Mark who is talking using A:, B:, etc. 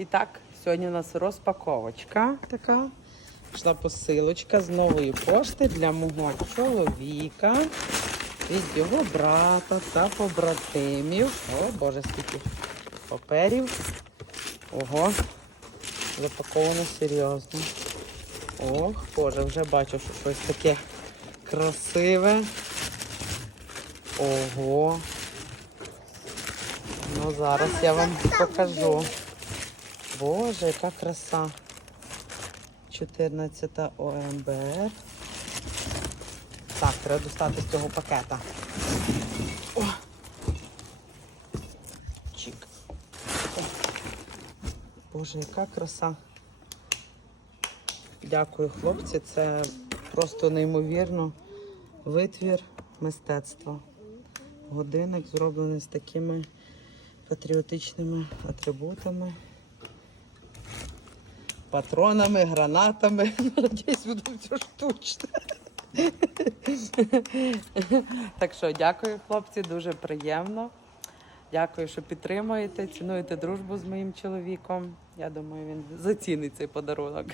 A: І так, сьогодні у нас розпаковочка така. Пішла посилочка з нової пошти для мого чоловіка, від його брата та побратимів. О, Боже, скільки паперів. Ого, запаковано серйозно. Ох, Боже, вже бачу, що щось таке красиве. Ого. Ну, зараз я вам покажу. Боже, яка краса. 14 ОМБР. Так, треба достати з цього пакета. О! Чик. О. Боже, яка краса. Дякую, хлопці. Це просто неймовірно витвір мистецтва. Годинник зроблений з такими патріотичними атрибутами патронами, гранатами. Надіюсь, буде все штучне. Так що дякую, хлопці, дуже приємно. Дякую, що підтримуєте, цінуєте дружбу з моїм чоловіком. Я думаю, він зацінить цей подарунок.